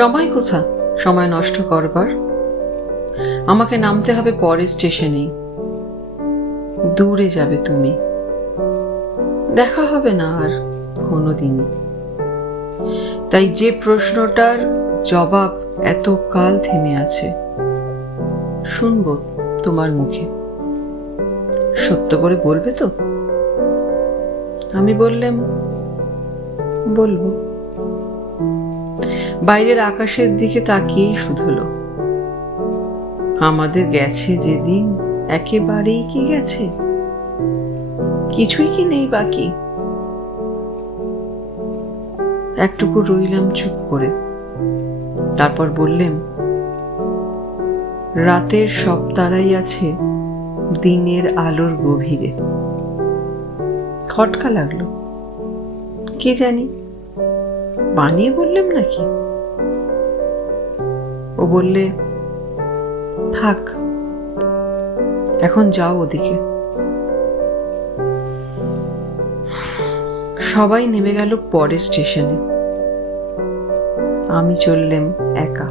সময় কোথা সময় নষ্ট করবার? আমাকে নামতে হবে পরের স্টেশনেই। দূরে যাবে তুমি, দেখা হবে না আর কোনোদিনই। তাই যে প্রশ্নটার জবাব এত কাল থেমে আছে, শুনবো তোমার মুখে। সত্য করে বলবে তো? আমি বললাম, বলবো। বাইরের আকাশের দিকে তাকিয়েই শুধলো, আমাদের গেছে যেদিন একেবারেই কি গেছে, কিছুই কি নেই বাকি। একটুকু রইলাম চুপ করে, তারপর বললেন, রাতের সব তারাই আছে দিনের আলোর গভীরে। খটকা লাগলো, কি জানি বানিয়ে বললাম নাকি। ও বললে, থাক, এখন যাও ওদিকে। সবাই নেমে গেল পরের স্টেশনে, আমি চললাম একা।